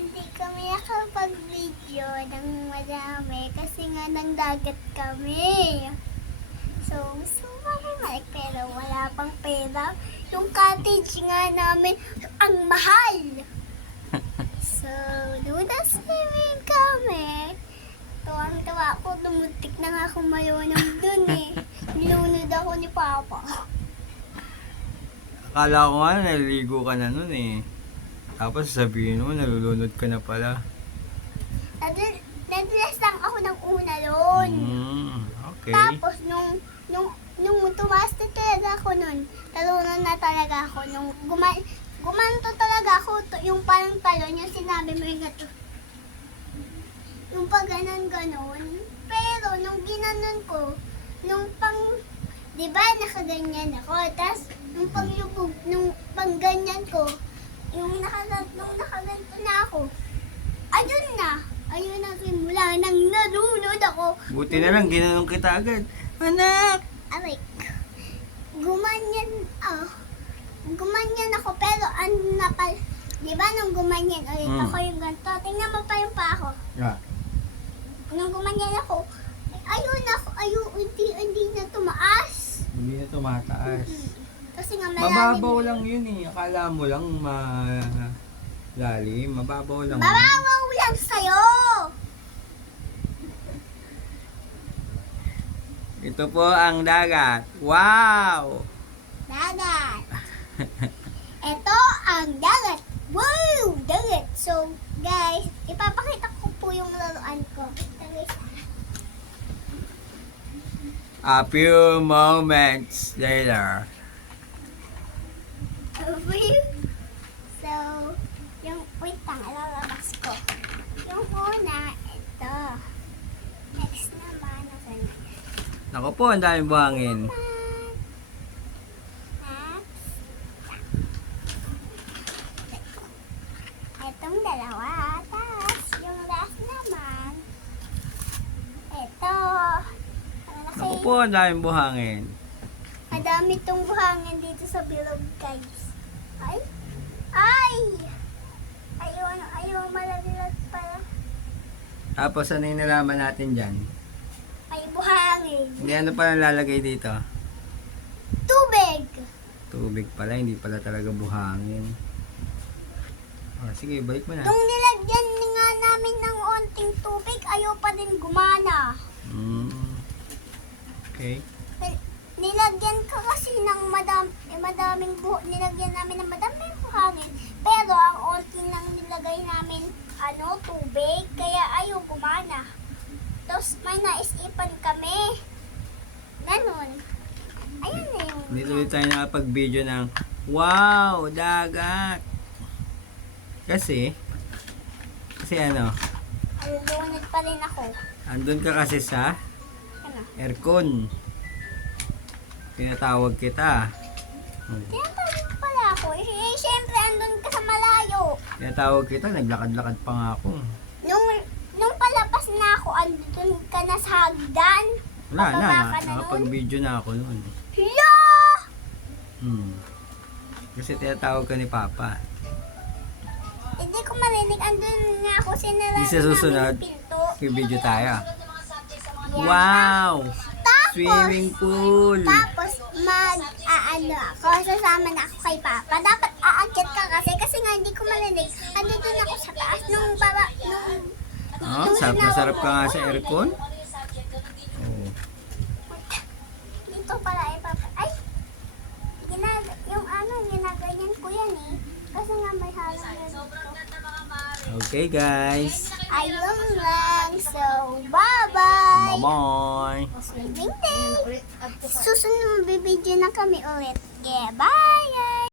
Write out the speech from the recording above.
hindi kami nakapag-video ng madami kasi nga nang dagat kami. So, gusto kami pero wala pang pera. Yung cottage nga namin, ang mahal. So, doon na swimming kami. Tuwang-tuwa ako, dumuntik na nga akong mayunong dun eh. Nilunod ako ni Papa. Akala ko nga naliligo ka na nun eh. Tapos sabihin mo, nalulunod ka na pala. Nadulas lang ako ng una doon. Okay. Tapos, nung tumaas na talaga ako nun, talunan na talaga ako. Nung gumanto talaga ako, yung parang talon, yung sinabi mo yung gato. Yung pag ganon. Pero, nung ginanon ko, di ba nakaganyan ako, tas nung paglubog, nung pangganyan ko, nung nakaganto na ako, ayun na simula nang nalunod ako. Buti na lang, ginanong kita agad. Anak! Aray, gumanyan ako, pero di ba nung gumanyan ulit ako yung ganito, tingnan mo pa yung pa ako. Yeah. Nung gumanyan ako, hindi na tumaas. Hindi na tumataas. Kasi nga Mababaw lang yun eh. Akala mo lang malalim. Mababaw lang. Mababaw lang sa'yo! Ito po ang dagat. Wow! Dagat. Ito ang dagat. Wow! Dagat. So, guys, ipapakita ko po yung laruan ko. A few moments later. So, wait lang, ilalabas ko. Yung una, ito. Next naman, nasan na? Naku po, ang daming buhangin. Itong dalawa. Tapos, yung last naman, ito. Naku po, ang daming buhangin. Madami itong buhangin dito sa bilog, guys. Ay! Ayun, malaglag pala. Tapos ano yung nalaman natin dyan? May buhangin. Hindi ano pala lalagay dito? Tubig! Tubig pala, hindi pala talaga buhangin. Oh, sige, balik mo na. Nung nilagyan nga namin ng onting tubig, ayaw pa din gumana. Okay. Nilagyan ka kasi ng madaming nilagyan namin ng madaming buhangin. Pero ang onting nang nilagay namin tubig, kaya ayaw gumana. Tapos may naisipan kami. Ganon. Ayun na yung... Dito ulit tayo nakapag-video ng wow, dagat. Kasi ano, Alunod pa rin ako. andun ka kasi sa Ano? aircon. Tinatawag kita. Tinatawag pala ako. Eh, syempre, andun ka sa malayo. Tinatawag kita, naglakad-lakad pa nga ako. Nung palabas na ako, andun ka na sa hagdan. Wala na, Pababa ka na nun? nakapag-video na ako noon. Hala! Kasi tinatawag ka ni Papa. Hindi ko marinig. Andun nga ako, sinara Di sa susunod, namin yung pinto. video tayo. Yeah. Wow! Tapos, Swimming pool! Tapos, ako, sasama na ako kay Papa. Dapat aakyat ka kasi nga hindi ko marinig. Andun din ako sa taas nung Sarap na sarap ka nga sa aircon. Oh. Dito pala ay Papa. Ay! Ginaganyan ko yan eh. Kasi nga may halong yan dito. Okay guys. Ayun lang. So, bye-bye! Bye-bye! Swimming day! Susunod na bibidyo na kami ulit. Yeah, bye!